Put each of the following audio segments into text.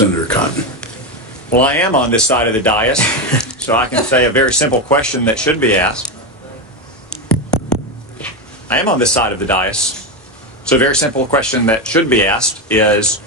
Senator Cotton. Well, I am on this side of the dais, so I can say a very simple question that should be asked. I am on this side of the dais, so a very simple question that should be asked is,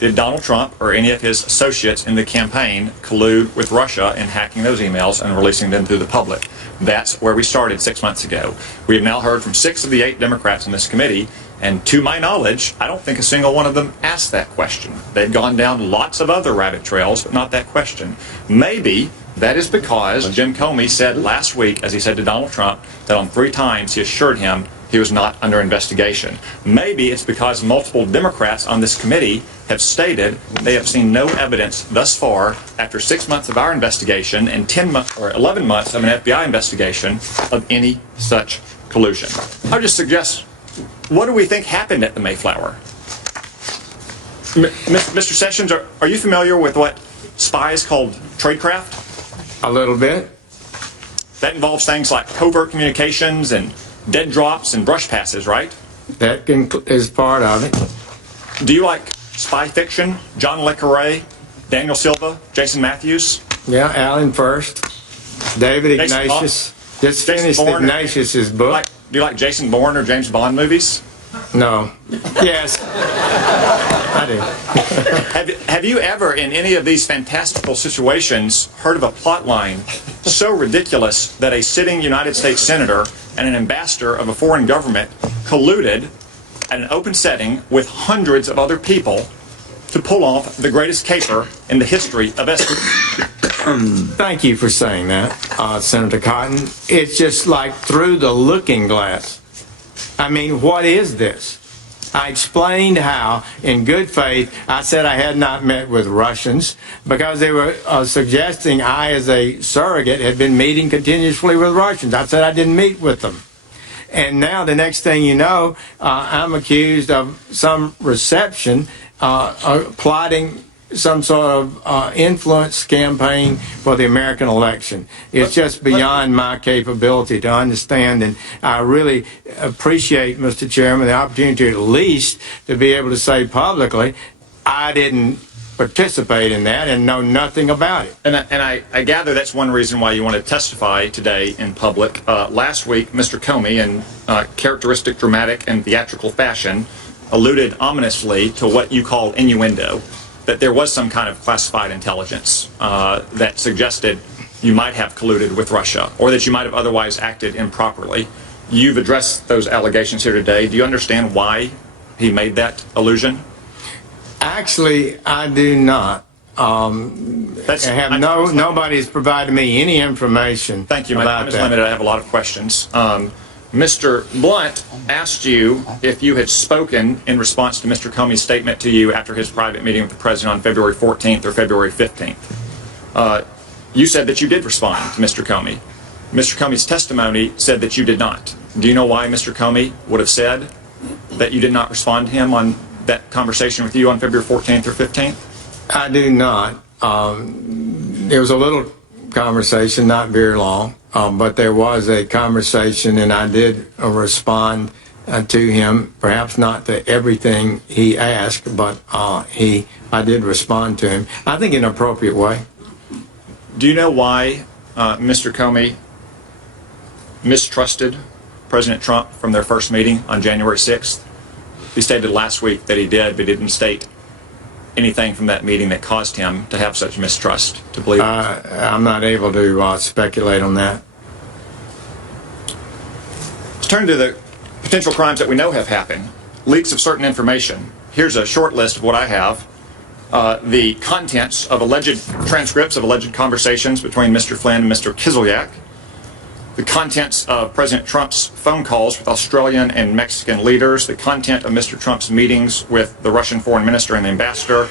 did Donald Trump or any of his associates in the campaign collude with Russia in hacking those emails and releasing them to the public? That's where we started 6 months ago. We have now heard from 6 of the 8 Democrats in this committee, and to my knowledge, I don't think a single one of them asked that question. They've gone down lots of other rabbit trails, but not that question. Maybe that is because Jim Comey said last week, as he said to Donald Trump, that on 3 times he assured him he was not under investigation. Maybe it's because multiple Democrats on this committee have stated they have seen no evidence thus far after 6 months of our investigation and 10 months or 11 months of an FBI investigation of any such collusion. I would just suggest, what do we think happened at the Mayflower? Mr. Sessions, are you familiar with what spies called tradecraft? A little bit. That involves things like covert communications and dead drops and brush passes, right? That is part of it. Do you like spy fiction? John Le Carre, Daniel Silva, Jason Matthews? Yeah, Alan First, David Ignatius. Just finished Ignatius's book. Do you like Jason Bourne or James Bond movies? No. Yes. I do. Have you ever, in any of these fantastical situations, heard of a plot line so ridiculous that a sitting United States senator and an ambassador of a foreign government colluded at an open setting with hundreds of other people to pull off the greatest caper in the history of espionage? Thank you for saying that, Senator Cotton. It's just like through the looking glass. I mean, what is this? I explained how, in good faith, I said I had not met with Russians because they were suggesting I, as a surrogate, had been meeting continuously with Russians. I said I didn't meet with them. And now the next thing you know, I'm accused of some reception, plotting some sort of influence campaign for the American election. It's just beyond my capability to understand, and I really appreciate, Mr. Chairman, the opportunity at least to be able to say publicly, I didn't participate in that and know nothing about it. And I gather that's one reason why you want to testify today in public. Last week, Mr. Comey, in characteristic dramatic and theatrical fashion, alluded ominously to what you call innuendo, that there was some kind of classified intelligence that suggested you might have colluded with Russia or that you might have otherwise acted improperly. You've addressed those allegations here today. Do you understand why he made that allusion? Actually, I do not. Nobody's provided me any information. Thank you. My about time is that. limited. I have a lot of questions. Mr. Blunt asked you if you had spoken in response to Mr. Comey's statement to you after his private meeting with the President on February 14th or February 15th. You said that you did respond to Mr. Comey. Mr. Comey's testimony said that you did not. Do you know why Mr. Comey would have said that you did not respond to him on that conversation with you on February 14th or 15th? I do not. There was a little conversation, not very long, but there was a conversation, and I did respond to him, perhaps not to everything he asked, but I did respond to him, I think in an appropriate way. Do you know why Mr. Comey mistrusted President Trump from their first meeting on January 6th? He stated last week that he did, but didn't state anything from that meeting that caused him to have such mistrust, to believe. I'm not able to speculate on that. Let's turn to the potential crimes that we know have happened. Leaks of certain information. Here's a short list of what I have. The contents of alleged transcripts of alleged conversations between Mr. Flynn and Mr. Kislyak. The contents of President Trump's phone calls with Australian and Mexican leaders, the content of Mr. Trump's meetings with the Russian foreign minister and the ambassador,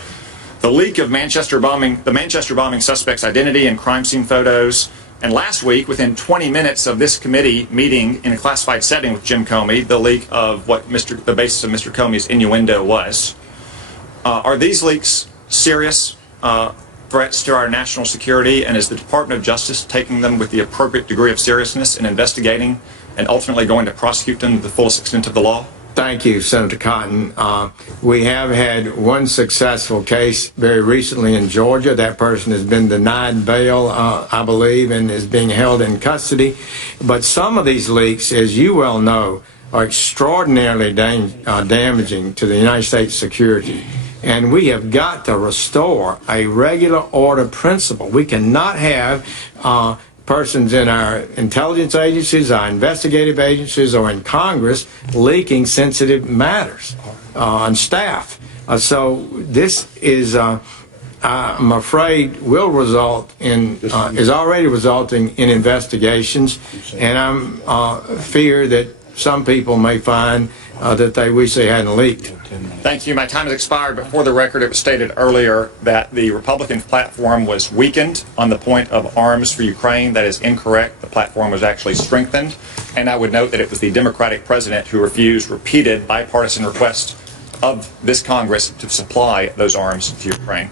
the leak of the Manchester bombing suspect's identity and crime scene photos, and last week, within 20 minutes of this committee meeting in a classified setting with Jim Comey, the leak of what the basis of Mr. Comey's innuendo was. Are these leaks serious threats to our national security, and is the Department of Justice taking them with the appropriate degree of seriousness in investigating and ultimately going to prosecute them to the fullest extent of the law? Thank you, Senator Cotton. We have had one successful case very recently in Georgia. That person has been denied bail, I believe, and is being held in custody. But some of these leaks, as you well know, are extraordinarily damaging to the United States security. And we have got to restore a regular order principle. We cannot have persons in our intelligence agencies, our investigative agencies, or in Congress leaking sensitive matters on staff. So this is, I'm afraid, will result in, is already resulting in investigations, and I'm fear that some people may find that they wish they hadn't leaked. Thank you. My time has expired, but for the record, it was stated earlier that the Republican platform was weakened on the point of arms for Ukraine. That is incorrect. The platform was actually strengthened. And I would note that it was the Democratic president who refused repeated bipartisan requests of this Congress to supply those arms to Ukraine.